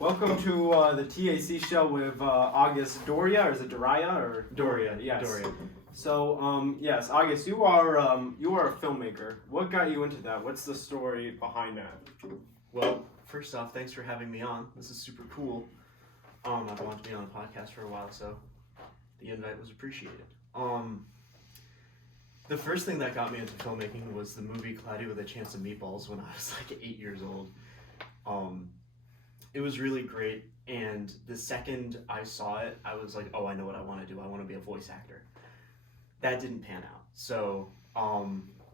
Welcome to the T.A.C Show with August Doria, or is it Doria or Doria? Yes. Doria. So, yes, August, you are a filmmaker. What got you into that? What's the story behind that? Well, first off, thanks for having me on. This is super cool. I've wanted to be on a podcast for a while, so the invite was appreciated. The first thing that got me into filmmaking was the movie Cloudy with a Chance of Meatballs when I was like 8 years old. It was really great, and the second I saw it, I was like, oh, I know what I want to do. I want to be a voice actor. That didn't pan out. So,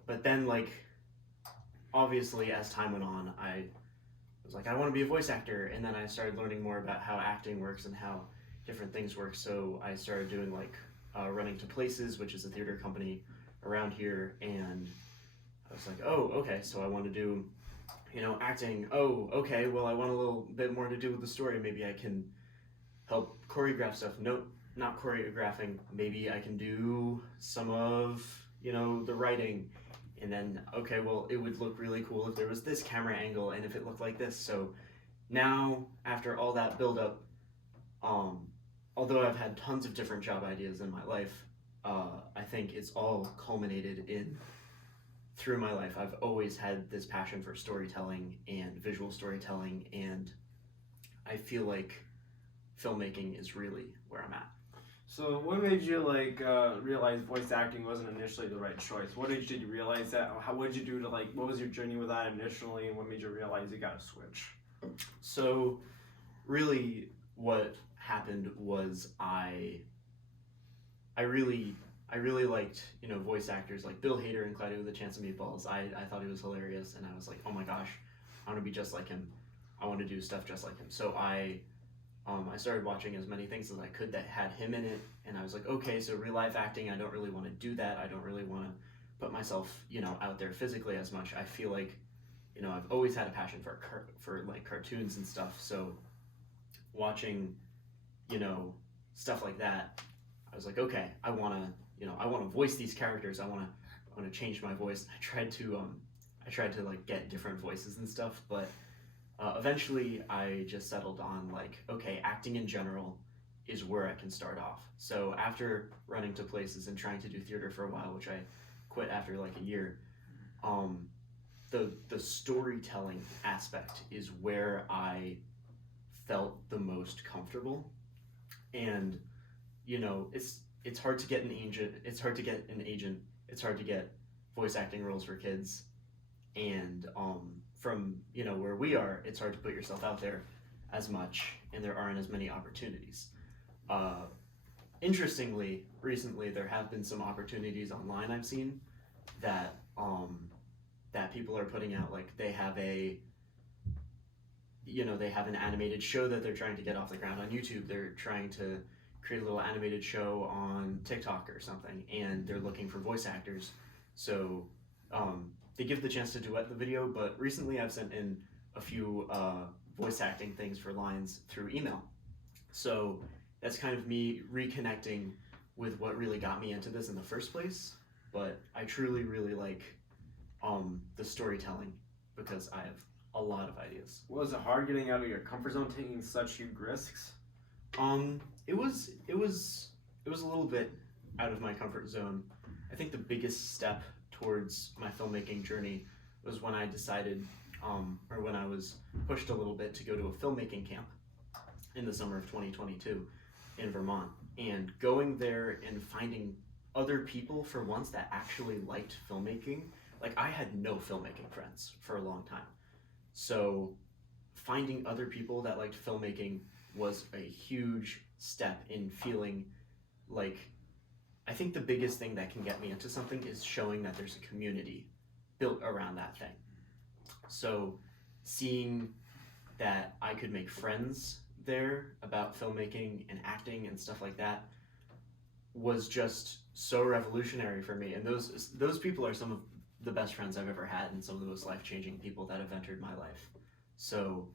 but then, like, obviously, as time went on, I was like, I want to be a voice actor, and then I started learning more about how acting works and how different things work. So I started doing, like, Running to Places, which is a theater company around here, and I was like, oh, okay, so I want to do acting. Oh, okay, well, I want a little bit more to do with the story. Maybe I can help choreograph stuff. No, not choreographing. Maybe I can do some of, the writing. And then, okay, well, it would look really cool if there was this camera angle and if it looked like this. So now, after all that buildup, although I've had tons of different job ideas in my life, I think it's all culminated in through my life, I've always had this passion for storytelling and visual storytelling, and I feel like filmmaking is really where I'm at. So, what made you realize voice acting wasn't initially the right choice? Did you realize that? What did you do to what was your journey with that initially, and what made you realize you got to switch? So, really, what happened was I really liked, voice actors like Bill Hader in Cloudy with a Chance of Meatballs. I thought he was hilarious, and I was like, oh my gosh, I want to be just like him. I want to do stuff just like him. So I started watching as many things as I could that had him in it, and I was like, okay, so real life acting, I don't really want to do that. I don't really want to put myself, out there physically as much. I feel like, I've always had a passion for like cartoons and stuff. So watching, stuff like that, I was like, okay, I want to voice these characters. I want to change my voice. I tried to like get different voices and stuff, but eventually I just settled on like, okay, acting in general is where I can start off. So after Running to Places and trying to do theater for a while, which I quit after like a year, the storytelling aspect is where I felt the most comfortable, and it's hard to get an agent. It's hard to get voice acting roles for kids, and from where we are, it's hard to put yourself out there as much, and there aren't as many opportunities. Interestingly, recently there have been some opportunities online I've seen that that people are putting out. Like they have an animated show that they're trying to get off the ground on YouTube. They're trying to create a little animated show on TikTok or something, and they're looking for voice actors. So they give the chance to duet the video, but recently I've sent in a few voice acting things for lines through email. So that's kind of me reconnecting with what really got me into this in the first place. But I truly, really like the storytelling because I have a lot of ideas. Was it hard getting out of your comfort zone, taking such huge risks? It was a little bit out of my comfort zone. I think the biggest step towards my filmmaking journey was when I decided, or when I was pushed a little bit to go to a filmmaking camp in the summer of 2022 in Vermont, and going there and finding other people for once that actually liked filmmaking. Like I had no filmmaking friends for a long time. So finding other people that liked filmmaking was a huge step in feeling like, I think the biggest thing that can get me into something is showing that there's a community built around that thing. So seeing that I could make friends there about filmmaking and acting and stuff like that was just so revolutionary for me. And those people are some of the best friends I've ever had, and some of the most life-changing people that have entered my life. So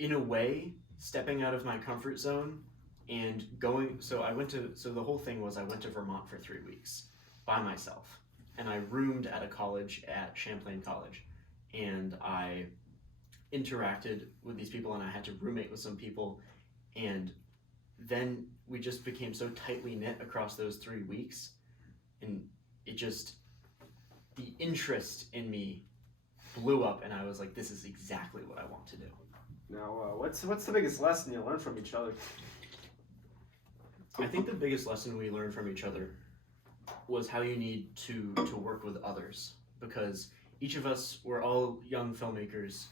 in a way, stepping out of my comfort zone and going, so the whole thing was I went to Vermont for 3 weeks by myself, and I roomed at a college at Champlain College, and I interacted with these people and I had to roommate with some people, and then we just became so tightly knit across those 3 weeks, and it just, the interest in me blew up, and I was like, this is exactly what I want to do. Now, what's the biggest lesson you learned from each other? I think the biggest lesson we learned from each other was how you need to work with others, because each of us were all young filmmakers.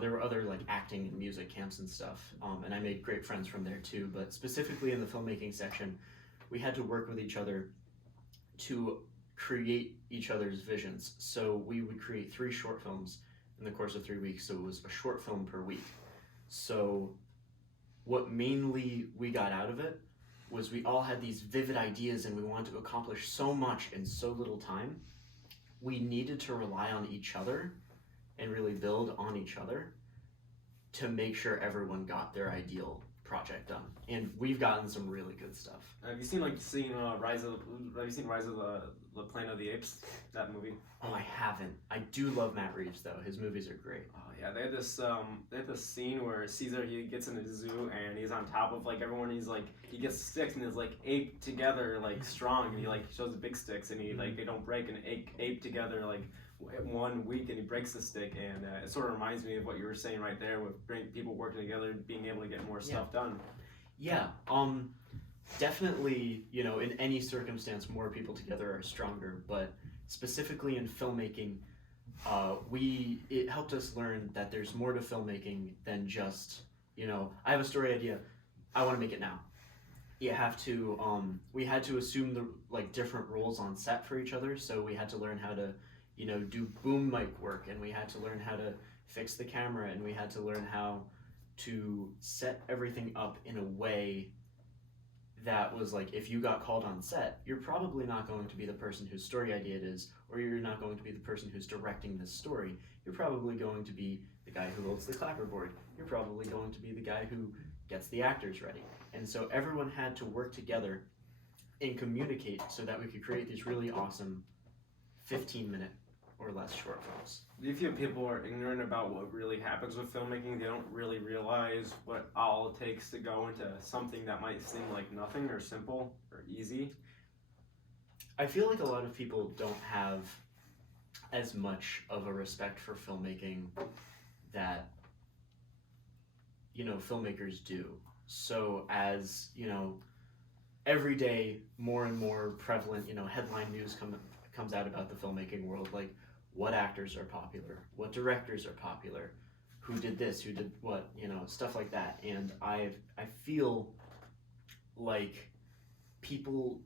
There were other like acting and music camps and stuff, and I made great friends from there too. But specifically in the filmmaking section, we had to work with each other to create each other's visions. So we would create 3 short films in the course of 3 weeks, so it was a short film per week. So what mainly we got out of it was we all had these vivid ideas and we wanted to accomplish so much in so little time. We needed to rely on each other and really build on each other to make sure everyone got their ideal project done. And we've gotten some really good stuff. Have you seen Rise of the Planet of the Apes? That movie. Oh, I haven't. I do love Matt Reeves though. His movies are great. Oh yeah, they had this scene where Caesar, he gets in a zoo and he's on top of like everyone. He's like, he gets sticks and is like ape together like strong, and he like shows the big sticks and he like they don't break, and ape together like 1 week, and he breaks the stick, and it sort of reminds me of what you were saying right there with people working together and being able to get more stuff done. Yeah, definitely, you know, in any circumstance, more people together are stronger, but specifically in filmmaking, it helped us learn that there's more to filmmaking than just, you know, I have a story idea, I want to make it now. You have to, we had to assume the like different roles on set for each other, so we had to learn how to, you know, do boom mic work, and we had to learn how to fix the camera, and we had to learn how to set everything up in a way that was like, if you got called on set, you're probably not going to be the person whose story idea it is, or you're not going to be the person who's directing this story. You're probably going to be the guy who holds the clapperboard. You're probably going to be the guy who gets the actors ready. And so everyone had to work together and communicate so that we could create these really awesome 15-minute or less short films. Do you feel people are ignorant about what really happens with filmmaking? They don't really realize what all it takes to go into something that might seem like nothing or simple or easy? I feel like a lot of people don't have as much of a respect for filmmaking that, you know, filmmakers do. So as, you know, every day more and more prevalent, you know, headline news comes out about the filmmaking world, like what actors are popular, what directors are popular, who did this, who did what, you know, stuff like that. And I feel like people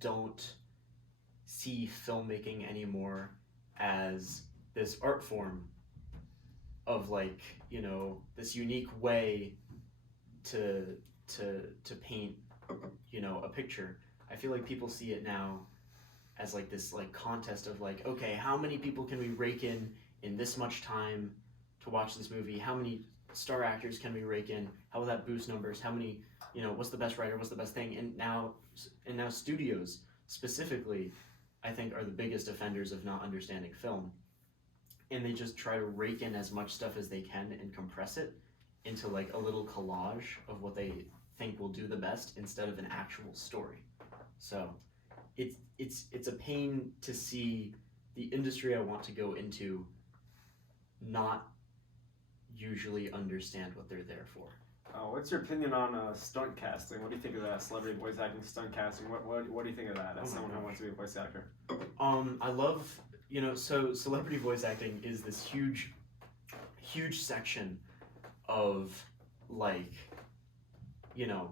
don't see filmmaking anymore as this art form of like, you know, this unique way to paint, you know, a picture. I feel like people see it now as like this like contest of like, okay, how many people can we rake in this much time to watch this movie? How many star actors can we rake in? How will that boost numbers? How many, you know, what's the best writer? What's the best thing? And now studios specifically, I think, are the biggest offenders of not understanding film. And they just try to rake in as much stuff as they can and compress it into like a little collage of what they think will do the best instead of an actual story. So it's a pain to see the industry I want to go into not usually understand what they're there for. What's your opinion on stunt casting? What do you think of that? Celebrity voice acting, stunt casting. What do you think of that as someone who wants to be a voice actor? I love, you know, so celebrity voice acting is this huge section of like, you know,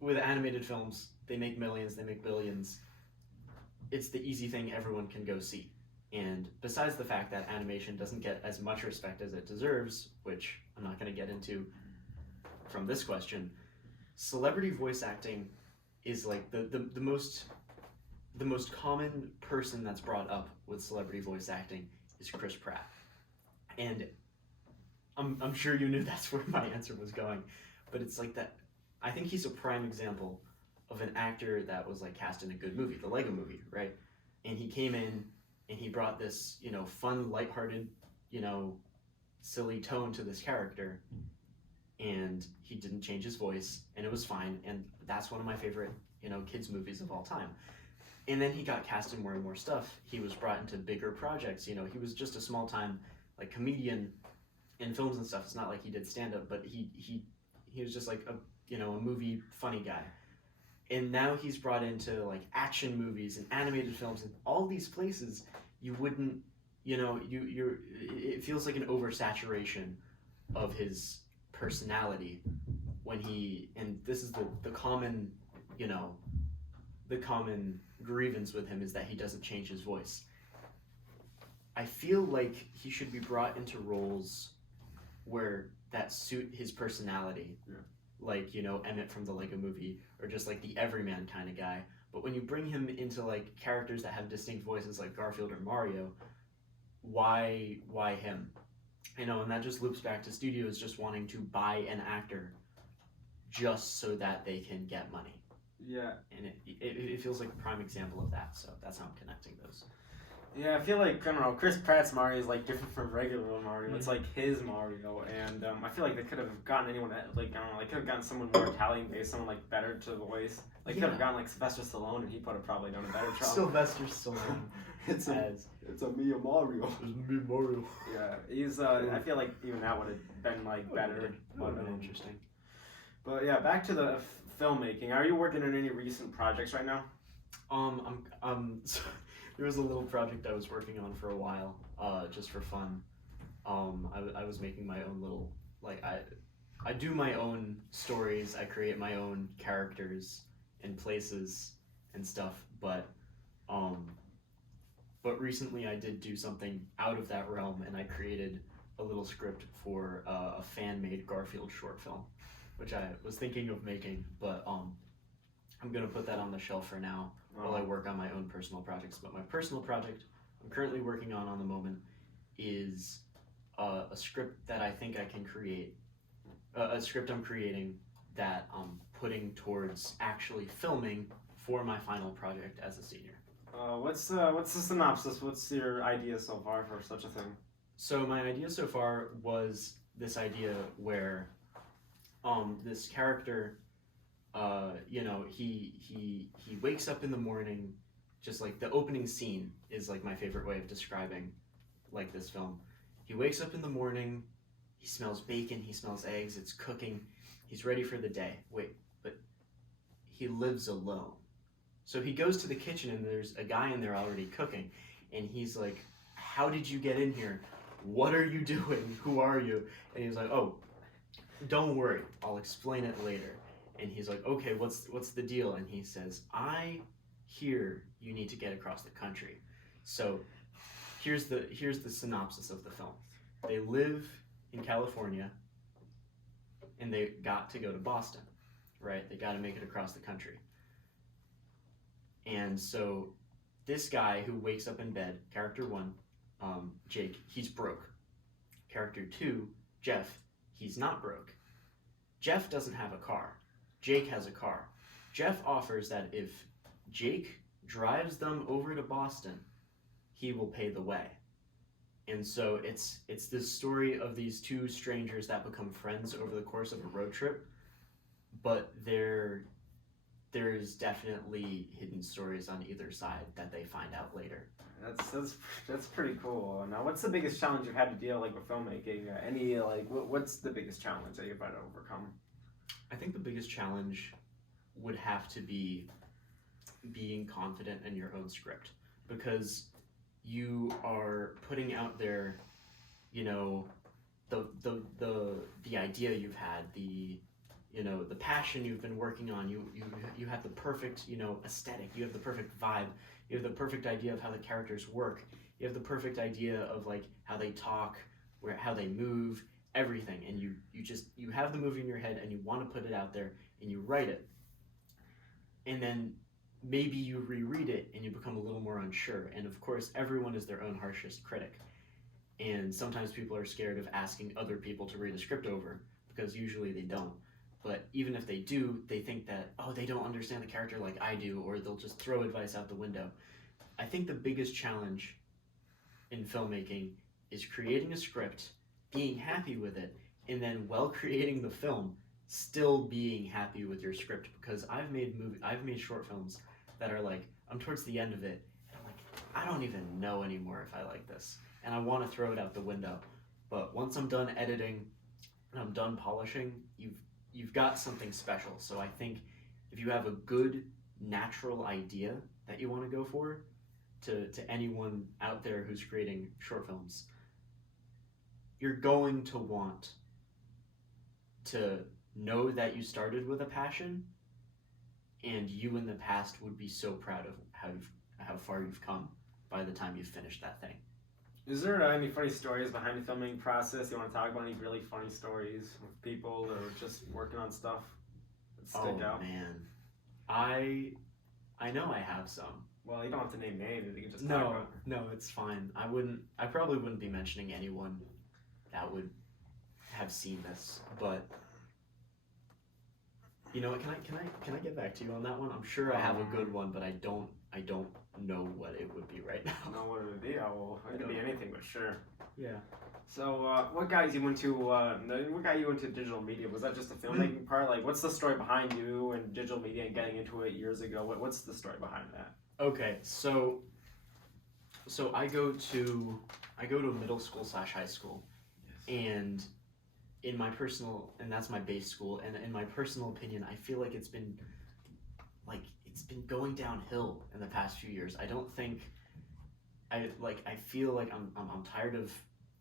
with animated films, they make millions, they make billions. It's the easy thing everyone can go see. And besides the fact that animation doesn't get as much respect as it deserves, which I'm not going to get into from this question, celebrity voice acting is like the most common person that's brought up with celebrity voice acting is Chris Pratt. And I'm sure you knew that's where my answer was going, but it's like that. I think he's a prime example of an actor that was like cast in a good movie, the Lego movie, right? And he came in and he brought this, you know, fun, lighthearted, silly tone to this character, and he didn't change his voice, and it was fine, and that's one of my favorite, kids movies of all time. And then he got cast in more and more stuff. He was brought into bigger projects. He was just a small time like comedian in films and stuff. It's not like he did stand up, but he was just like a movie funny guy. And now he's brought into like action movies and animated films and all these places you wouldn't, it feels like an oversaturation of his personality and this is the common, the common grievance with him is that he doesn't change his voice. I feel like he should be brought into roles where that suit his personality. Yeah. Like, Emmett from the Lego Movie, or just like the everyman kind of guy. But when you bring him into like characters that have distinct voices like Garfield or Mario, why him? And that just loops back to studios just wanting to buy an actor just so that they can get money. Yeah. And it feels like a prime example of that, so that's how I'm connecting those. Yeah, I feel like, I don't know, Chris Pratt's Mario is like different from regular Mario. It's like his Mario, and I feel like they could have gotten anyone, like, I don't know, they could have gotten someone more Italian-based, someone like better to the voice. Like, could have gotten like Sylvester Stallone, and he would have probably done a better job. Sylvester Stallone. It's a me Mario. It's me Mario. Yeah, he's, I feel like even that would have been like better. Would have been interesting. But yeah, back to the filmmaking. Are you working on any recent projects right now? There was a little project I was working on for a while, just for fun. I was making my own little, like, I do my own stories, I create my own characters and places and stuff, but recently I did do something out of that realm, and I created a little script for a fan-made Garfield short film, which I was thinking of making, but I'm gonna put that on the shelf for now while I work on my own personal projects. But my personal project I'm currently working on the moment is a script that I think I can create, a script I'm creating that I'm putting towards actually filming for my final project as a senior. What's the synopsis? What's your idea so far for such a thing? So my idea so far was this idea where this character, he wakes up in the morning, just like the opening scene is like my favorite way of describing like this film. He wakes up in the morning, he smells bacon, he smells eggs, it's cooking, he's ready for the day. Wait, but he lives alone. So he goes to the kitchen and there's a guy in there already cooking, and he's like, how did you get in here? What are you doing? Who are you? And he's like, oh, don't worry, I'll explain it later. And he's like, okay, what's the deal? And he says, I hear you need to get across the country. So here's the synopsis of the film. They live in California, and they got to go to Boston, right? They got to make it across the country. And so this guy who wakes up in bed, character 1, Jake, he's broke. Character 2, Jeff, he's not broke. Jeff doesn't have a car. Jake has a car. Jeff offers that if Jake drives them over to Boston, he will pay the way. And so it's this story of these two strangers that become friends over the course of a road trip, but there's definitely hidden stories on either side that they find out later. That's pretty cool. Now, what's the biggest challenge you've had to deal with filmmaking? What's the biggest challenge that you've had to overcome? I think the biggest challenge would have to be being confident in your own script, because you are putting out there, the idea you've had, the passion you've been working on. You have the perfect, aesthetic. You have the perfect vibe. You have the perfect idea of how the characters work. You have the perfect idea of like how they talk, how they move, everything. And you have the movie in your head and you want to put it out there and you write it. And then maybe you reread it and you become a little more unsure. And of course, everyone is their own harshest critic. And sometimes people are scared of asking other people to read the script over, because usually they don't. But even if they do, they think that, oh, they don't understand the character like I do, or they'll just throw advice out the window. I think the biggest challenge in filmmaking is creating a script, being happy with it, and then while creating the film, still being happy with your script. Because I've made short films that are like, I'm towards the end of it, and I'm like, I don't even know anymore if I like this, and I want to throw it out the window. But once I'm done editing and I'm done polishing, you've got something special. So I think if you have a good natural idea that you want to go for, to anyone out there who's creating short films, you're going to want to know that you started with a passion, and you in the past would be so proud of how far you've come by the time you've finished that thing. Is there any funny stories behind the filming process? You want to talk about any really funny stories with people or just working on stuff that stick out? Oh man, I know I have some. Well, you don't have to name names. You can just talk about it. No, it's fine. I probably wouldn't be mentioning anyone that would have seen this, but you know what? Can I get back to you on that one? I'm sure I have a good one, but I don't know what it would be right now. Know what it would be? Well, it could be anything, but sure. Yeah. So, what got you into digital media? Was that just the filmmaking part? Like, what's the story behind you and digital media and getting into it years ago? What's the story behind that? Okay, so I go to middle school / high school, and that's my base school, and in my personal opinion, I feel like it's been going downhill in the past few years. I don't think I feel like I'm tired of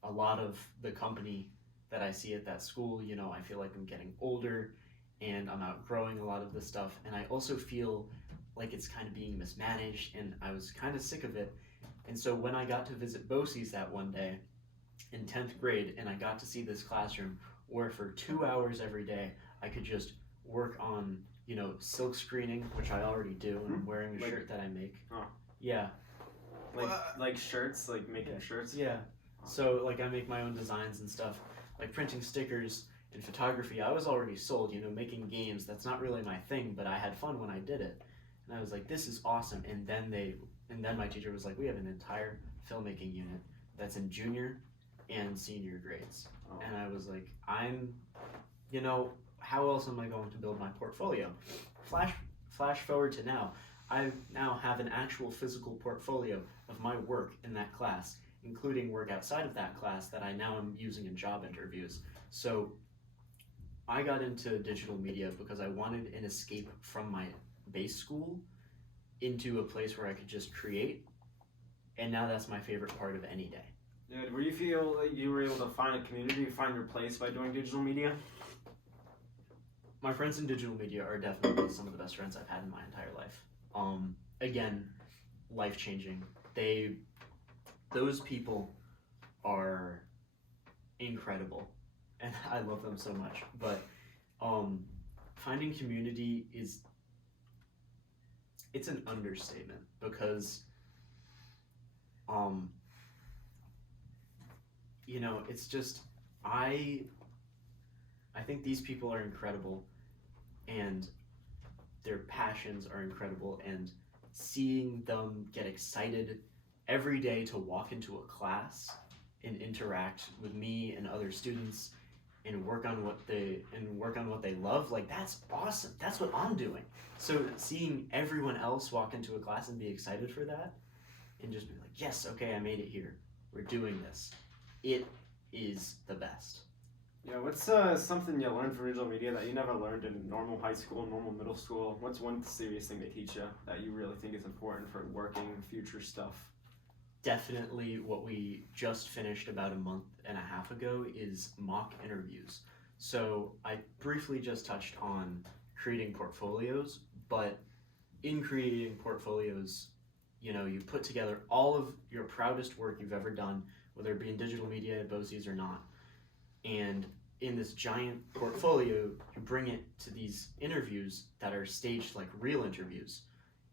a lot of the company that I see at that school. You know, I feel like I'm getting older and I'm outgrowing a lot of this stuff, and I also feel like it's kind of being mismanaged, and I was kind of sick of it. And so when I got to visit BOCES that one day in 10th grade, and I got to see this classroom where for 2 hours every day I could just work on, you know, silk screening, which I already do, and I'm wearing a shirt that I make. Oh. Yeah. Like shirts, like making shirts? Yeah. So like I make my own designs and stuff, like printing stickers and photography. I was already sold, you know, making games. That's not really my thing, but I had fun when I did it. And I was like, this is awesome. And then my teacher was like, we have an entire filmmaking unit that's in junior and senior grades. Oh. And I was like, you know, how else am I going to build my portfolio? Flash forward to now. I now have an actual physical portfolio of my work in that class, including work outside of that class that I now am using in job interviews. So I got into digital media because I wanted an escape from my base school into a place where I could just create, and now that's my favorite part of any day. Yeah, where you feel like you were able to find a community, find your place by doing digital media? My friends in digital media are definitely some of the best friends I've had in my entire life. Again, life-changing. Those people are incredible, and I love them so much. But finding community it's an understatement, because you know, it's just I think these people are incredible, and their passions are incredible, and seeing them get excited every day to walk into a class and interact with me and other students and work on what they love, like, that's awesome. That's what I'm doing. So seeing everyone else walk into a class and be excited for that and just be like, yes, okay, I made it here. We're doing this. It is the best. Yeah, what's something you learned from digital media that you never learned in normal high school, normal middle school? What's one serious thing they teach you that you really think is important for working future stuff? Definitely what we just finished about a month and a half ago is mock interviews. So I briefly just touched on creating portfolios, but in creating portfolios, you know, you put together all of your proudest work you've ever done, whether it be in digital media, BOCES or not. And in this giant portfolio, you bring it to these interviews that are staged like real interviews.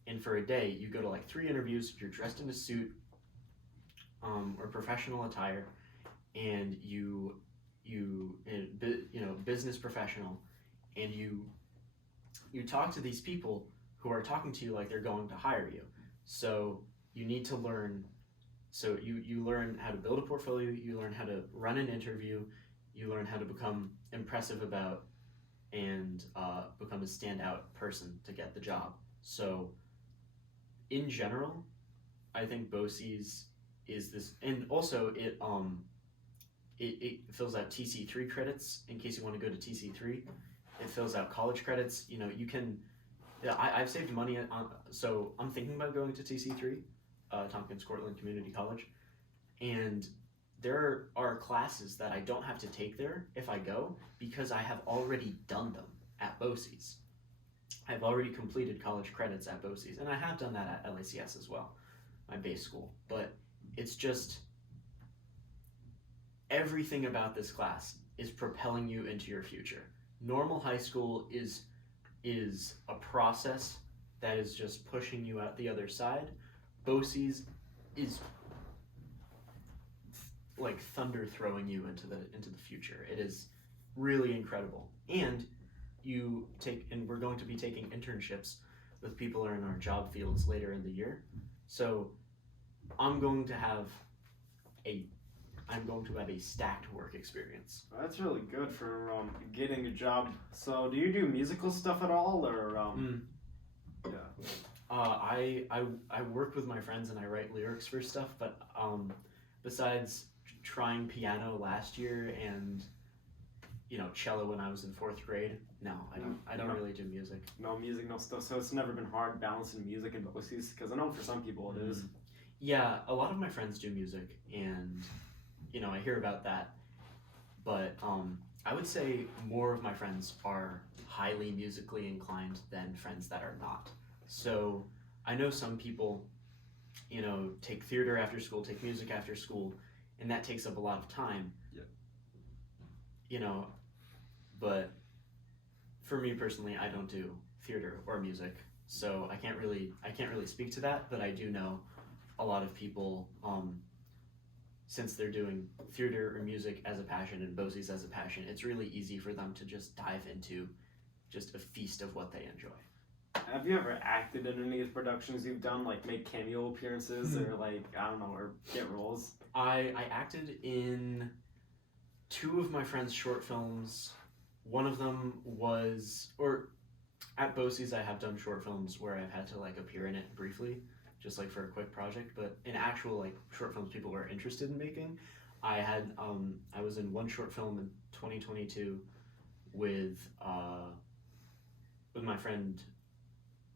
And for a day, you go to like 3 interviews, you're dressed in a suit or professional attire, and you know, business professional, and you talk to these people who are talking to you like they're going to hire you. So you need to learn So you learn how to build a portfolio, you learn how to run an interview, you learn how to become impressive about and become a standout person to get the job. So in general, I think BOCES is this, and also it fills out TC3 credits in case you want to go to TC3. It fills out college credits. You know, you can. Yeah, I've saved money on, so I'm thinking about going to TC3, Tompkins Cortland Community College, and there are classes that I don't have to take there if I go because I have already done them at BOCES. I've already completed college credits at BOCES, and I have done that at LACS as well, my base school. But it's just everything about this class is propelling you into your future. Normal high school is a process that is just pushing you out the other side. BOCES is like thunder throwing you into the future. It is really incredible. And we're going to be taking internships with people who are in our job fields later in the year. So I'm going to have a stacked work experience. That's really good for getting a job. So do you do musical stuff at all, or yeah? I work with my friends and I write lyrics for stuff, but besides trying piano last year and cello when I was in 4th grade, no, I don't really do music. No music, no stuff. So it's never been hard balancing music and BOCES, because I know for some people it is. Yeah, a lot of my friends do music, and I hear about that, but I would say more of my friends are highly musically inclined than friends that are not. So I know some people, take theater after school, take music after school, and that takes up a lot of time. Yeah. But for me personally, I don't do theater or music, so I can't really speak to that. But I do know a lot of people, since they're doing theater or music as a passion and BOCES as a passion, it's really easy for them to just dive into just a feast of what they enjoy. Have you ever acted in any of the productions you've done, like make cameo appearances or or get roles? I acted in 2 of my friends' short films. One of them was, or at BOCES I have done short films where I've had to appear in it briefly, just for a quick project, but in actual short films people were interested in making. I was in one short film in 2022 with my friend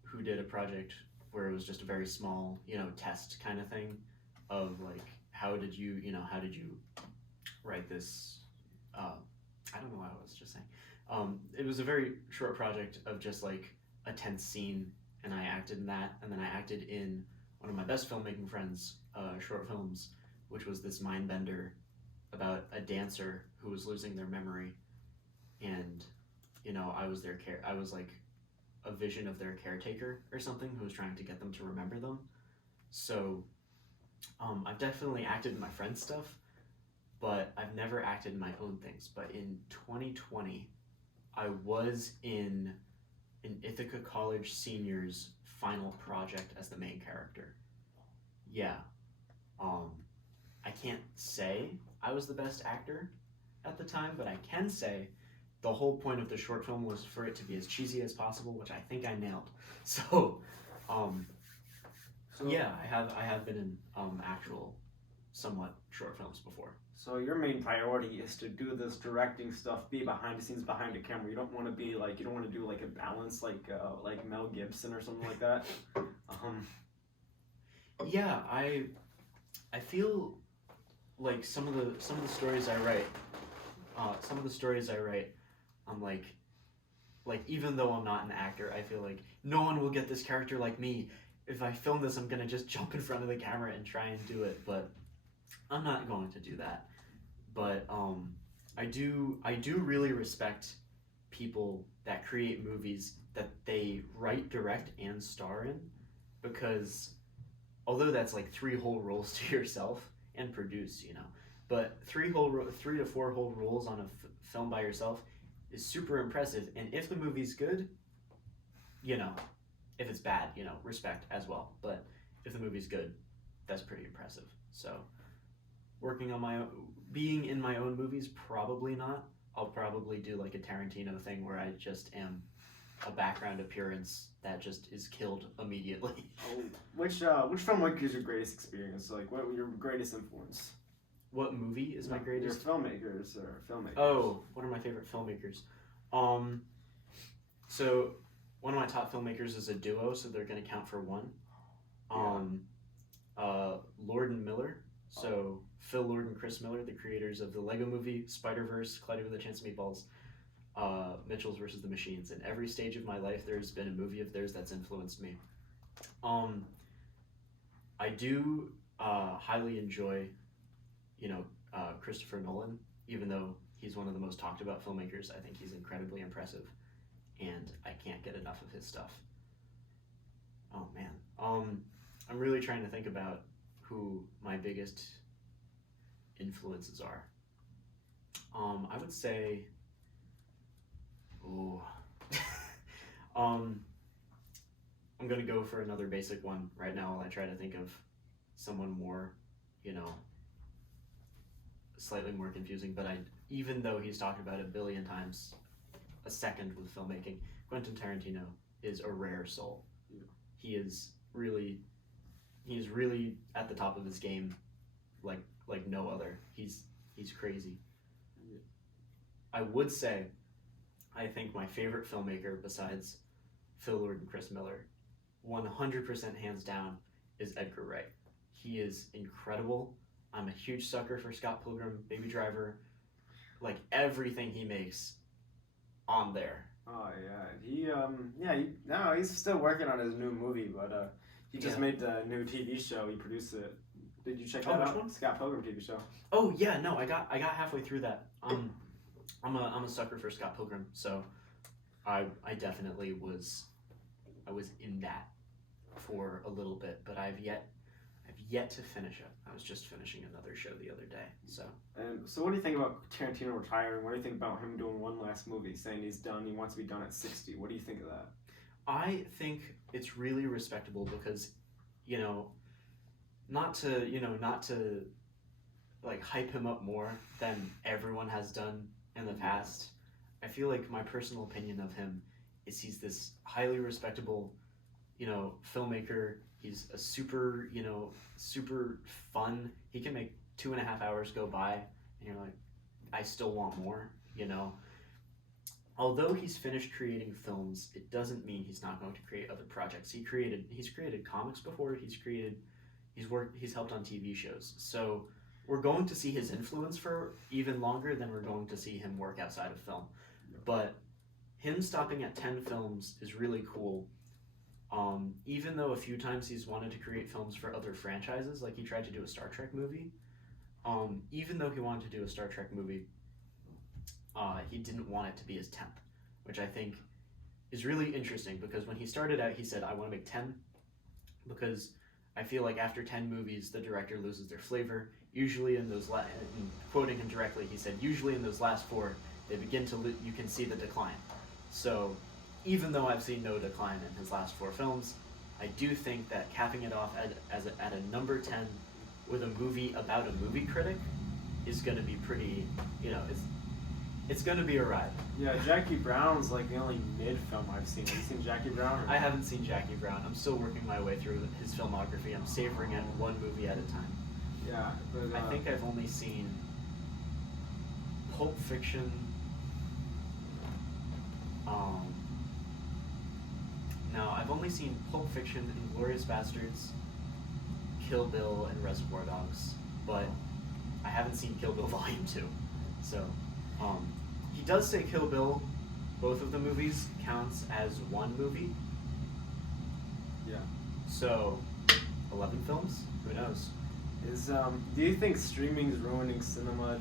who did a project where it was just a very small, test kind of thing of how did you write this, I don't know what I was just saying. It was a very short project of just a tense scene, and I acted in that, and then I acted in one of my best filmmaking friends' short films, which was this mind bender about a dancer who was losing their memory, and I was a vision of their caretaker or something who was trying to get them to remember them. So I've definitely acted in my friends' stuff, but I've never acted in my own things. But in 2020, I was in an Ithaca College senior's final project as the main character. Yeah. I can't say I was the best actor at the time, but I can say the whole point of the short film was for it to be as cheesy as possible, which I think I nailed. So, yeah, I have been in actual somewhat short films before. So your main priority is to do this directing stuff, be behind the scenes, behind the camera. You don't want to be you don't want to do a balance like Mel Gibson or something like that. Yeah, I feel like some of the stories I write, I'm even though I'm not an actor, I feel like no one will get this character like me. If I film this, I'm gonna just jump in front of the camera and try and do it, but I'm not going to do that. But I do really respect people that create movies that they write, direct, and star in, because although that's 3 whole roles to yourself and produce, but 3 to 4 whole roles on a film by yourself is super impressive. And if the movie's good, if it's bad, respect as well. But if the movie's good, that's pretty impressive. So working on being in my own movies, probably not. I'll probably do like a Tarantino thing where I just am a background appearance that just is killed immediately. Oh, which filmmaker is your greatest experience? Like, what your greatest influence? What movie is my greatest? Your filmmakers or filmmakers. Oh, what are my favorite filmmakers? So one of my top filmmakers is a duo, so they're going to count for one. Lord and Miller. So Phil Lord and Chris Miller, the creators of the Lego Movie, Spider-Verse, Cloudy with a Chance of Meatballs, Mitchell's versus the Machines. In every stage of my life, there's been a movie of theirs that's influenced me. I do highly enjoy, Christopher Nolan, even though he's one of the most talked about filmmakers. I think he's incredibly impressive, and I can't get enough of his stuff. Oh man, I'm really trying to think about who my biggest influences are. I would say, I'm gonna go for another basic one right now while I try to think of someone more, slightly more confusing. But even though he's talked about it a billion times a second with filmmaking, Quentin Tarantino is a rare soul. Yeah. He is really at the top of his game, like no other. He's crazy. Yeah. I would say, I think my favorite filmmaker besides Phil Lord and Chris Miller, 100% hands down, is Edgar Wright. He is incredible. I'm a huge sucker for Scott Pilgrim, Baby Driver, like everything he makes on there. Oh yeah, he's still working on his new movie, but he just made the new TV show. He produced it. Did you check that out? Which one? Scott Pilgrim TV show. Oh yeah, no, I got halfway through that. I'm a sucker for Scott Pilgrim, so I definitely was in that for a little bit, but I've yet to finish it. I was just finishing another show the other day. So what do you think about Tarantino retiring? What do you think about him doing one last movie, saying he's done, he wants to be done at 60? What do you think of that? I think it's really respectable because, not to like hype him up more than everyone has done in the past. I feel like my personal opinion of him is he's this highly respectable, filmmaker. He's a super fun. He can make 2.5 hours go by and you're like, I still want more, Although he's finished creating films, it doesn't mean he's not going to create other projects. He's created comics before, he's helped on TV shows. So we're going to see his influence for even longer than we're going to see him work outside of film. But him stopping at 10 films is really cool. Even though a few times he's wanted to create films for other franchises, like he tried to do a Star Trek movie. Even though he wanted to do a Star Trek movie, he didn't want it to be his 10th, which I think is really interesting because when he started out, he said, I want to make 10 because I feel like after 10 movies, the director loses their flavor. Usually in those, quoting him directly, he said, usually in those last 4, they begin to, you can see the decline. So even though I've seen no decline in his last 4 films, I do think that capping it off at a number 10 with a movie about a movie critic is going to be pretty, it's going to be a ride. Yeah, Jackie Brown's like the only mid film I've seen. Have you seen Jackie Brown? I haven't seen Jackie Brown. I'm still working my way through his filmography. I'm savoring it one movie at a time. Yeah, but I think I've only seen Pulp Fiction. No, I've only seen Pulp Fiction, Inglourious Bastards, Kill Bill, and Reservoir Dogs, but I haven't seen Kill Bill Volume 2. So, he does say Kill Bill, both of the movies, counts as one movie. Yeah. So, 11 films? Who knows? Do you think streaming's ruining cinema?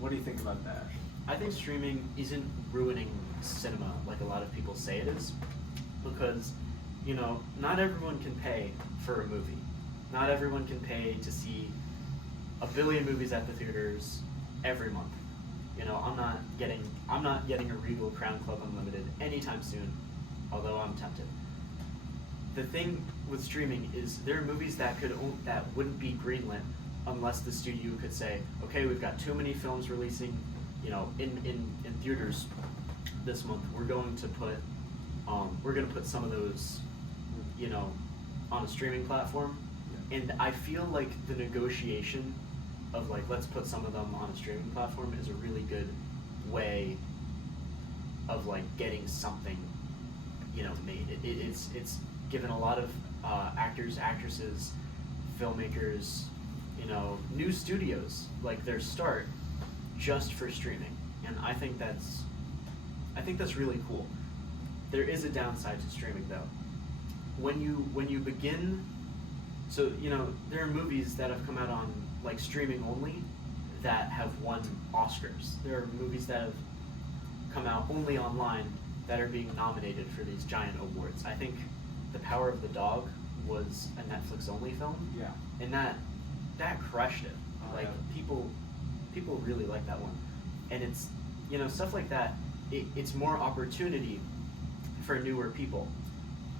What do you think about that? I think streaming isn't ruining cinema like a lot of people say it is, because, not everyone can pay for a movie. Not everyone can pay to see a billion movies at the theaters every month. I'm not getting a Regal Crown Club Unlimited anytime soon, although I'm tempted. the thing with streaming is there are movies that that wouldn't be greenlit unless the studio could say, okay, we've got too many films releasing, in theaters this month. We're going to put some of those, on a streaming platform. Yeah. And I feel like the negotiation of like, let's put some of them on a streaming platform is a really good way of like getting something, made. It's given a lot of actors, actresses, filmmakers, new studios like their start just for streaming, and I think that's really cool. There is a downside to streaming though. When you begin, so there are movies that have come out on like streaming only that have won Oscars. There are movies that have come out only online that are being nominated for these giant awards. I think The Power of the Dog was a Netflix only film. Yeah. And that crushed it. Yeah. People really like that one. And it's stuff like that, it's more opportunity for newer people.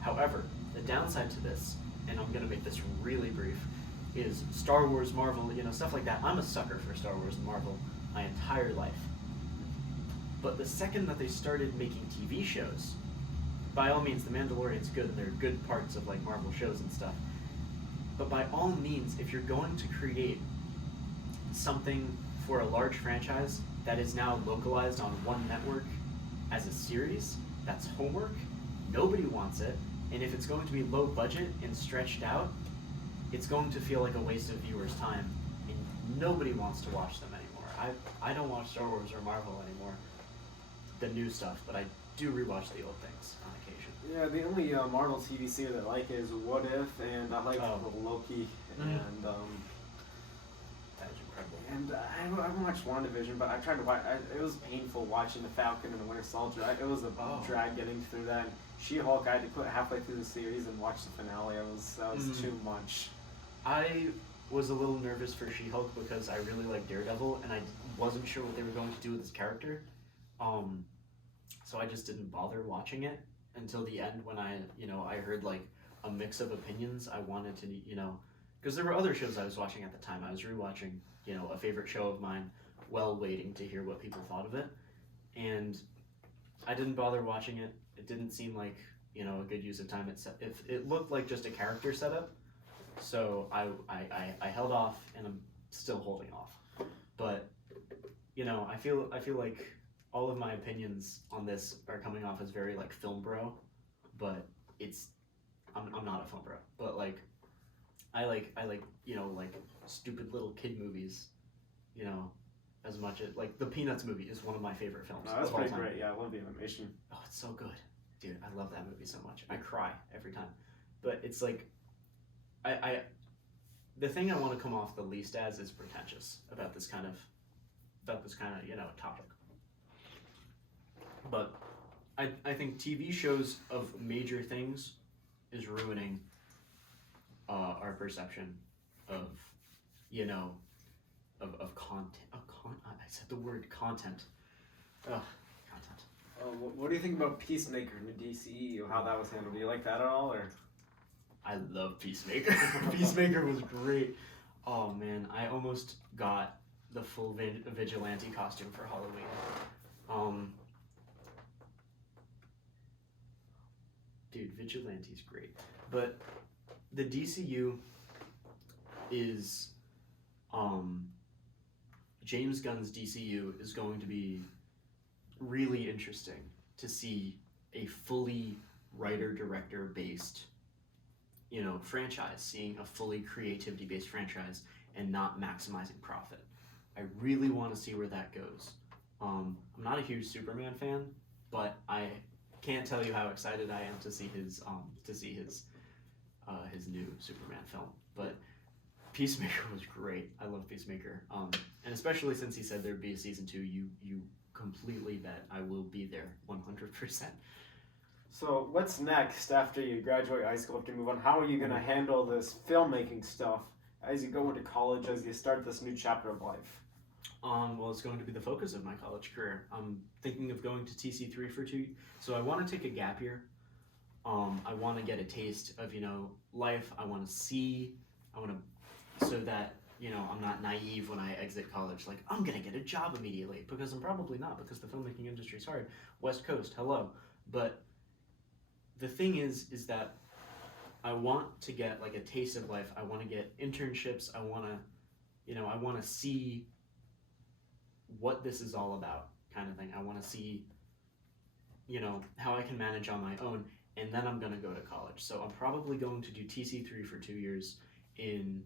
However, the downside to this, and I'm gonna make this really brief, is Star Wars, Marvel, stuff like that. I'm a sucker for Star Wars and Marvel my entire life. But the second that they started making TV shows, by all means, The Mandalorian's good, and there are good parts of like Marvel shows and stuff. But by all means, if you're going to create something for a large franchise that is now localized on one network as a series, that's homework. Nobody wants it. And if it's going to be low budget and stretched out, it's going to feel like a waste of viewers' time. And nobody wants to watch them anymore. I don't watch Star Wars or Marvel anymore, the new stuff, but I do rewatch the old things on occasion. Yeah, the only Marvel TV series I like is What If, and I like Loki, and that was incredible. and I watched WandaVision, but I tried to watch. It was painful watching the Falcon and the Winter Soldier. It was a drag getting through that. And She-Hulk, I had to quit halfway through the series and watch the finale. That was too much. I was a little nervous for She-Hulk because I really like Daredevil, and I wasn't sure what they were going to do with his character. So I just didn't bother watching it until the end when I heard like a mix of opinions. I wanted to, because there were other shows I was watching at the time. I was rewatching, a favorite show of mine while waiting to hear what people thought of it. And I didn't bother watching it. It didn't seem like, a good use of time. It looked like just a character setup. So I held off, and I'm still holding off. But, I feel like all of my opinions on this are coming off as very like film bro, but I'm not a film bro, but like I like like stupid little kid movies, as much as like the Peanuts movie is one of my favorite films. No, that's of all pretty time. great. Yeah, I love the animation. Oh, it's so good, dude. I love that movie so much. I cry every time, but it's like the thing I want to come off the least as is pretentious about this kind of topic. But I think TV shows of major things is ruining our perception of of content. I said the word content. Content. What do you think about Peacemaker in the DCEU? How that was handled? Do you like that at all, or? I love Peacemaker. Peacemaker was great. Oh man, I almost got the full vigilante costume for Halloween. Dude, Vigilante's great. But the DCU is, James Gunn's DCU is going to be really interesting to see a fully writer-director based, franchise, seeing a fully creativity-based franchise and not maximizing profit. I really want to see where that goes. I'm not a huge Superman fan, but I can't tell you how excited I am to see his new Superman film. But Peacemaker was great. I love Peacemaker, and especially since he said there'd be a season 2. You completely bet I will be there 100%. So what's next after you graduate high school, after you move on? How are you going to handle this filmmaking stuff as you go into college, as you start this new chapter of life? Well, it's going to be the focus of my college career. I'm thinking of going to TC3 for 2. So I want to take a gap year. I want to get a taste of, life. I want to see, so that, I'm not naive when I exit college. Like, I'm going to get a job immediately, because I'm probably not, because the filmmaking industry is hard. West Coast, hello. But the thing is that I want to get like a taste of life. I want to get internships. I want to see what this is all about, kind of thing. I want to see, how I can manage on my own, and then I'm going to go to college. So I'm probably going to do TC3 for 2 years in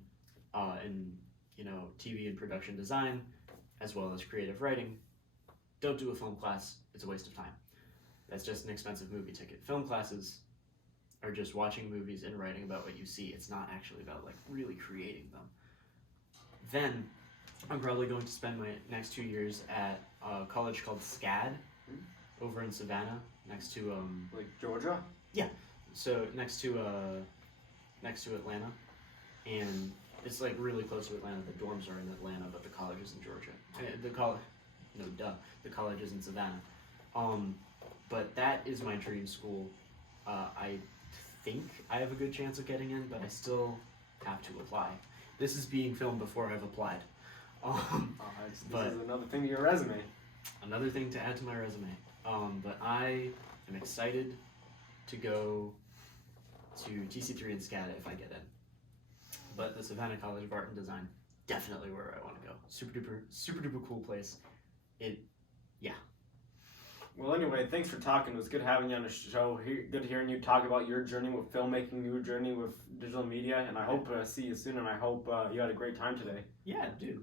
TV and production design, as well as creative writing. Don't do a film class. It's a waste of time. That's just an expensive movie ticket. Film classes are just watching movies and writing about what you see. It's not actually about like really creating them. Then I'm probably going to spend my next 2 years at a college called SCAD over in Savannah, next to Like Georgia? so next to Atlanta, and it's like really close to Atlanta. The dorms are in Atlanta, but the college is in Georgia. The college is in Savannah. But that is my dream school. I think I have a good chance of getting in, but I still have to apply. This is being filmed before I've applied. This is another thing to your resume. Another thing to add to my resume. But I am excited to go to TC3 and SCADA if I get in. But the Savannah College of Art and Design, definitely where I want to go. Super duper cool place. Well, anyway, thanks for talking. It was good having you on the show. Good hearing you talk about your journey with filmmaking, your journey with digital media, and I hope to see you soon, and I hope you had a great time today. Yeah, dude, this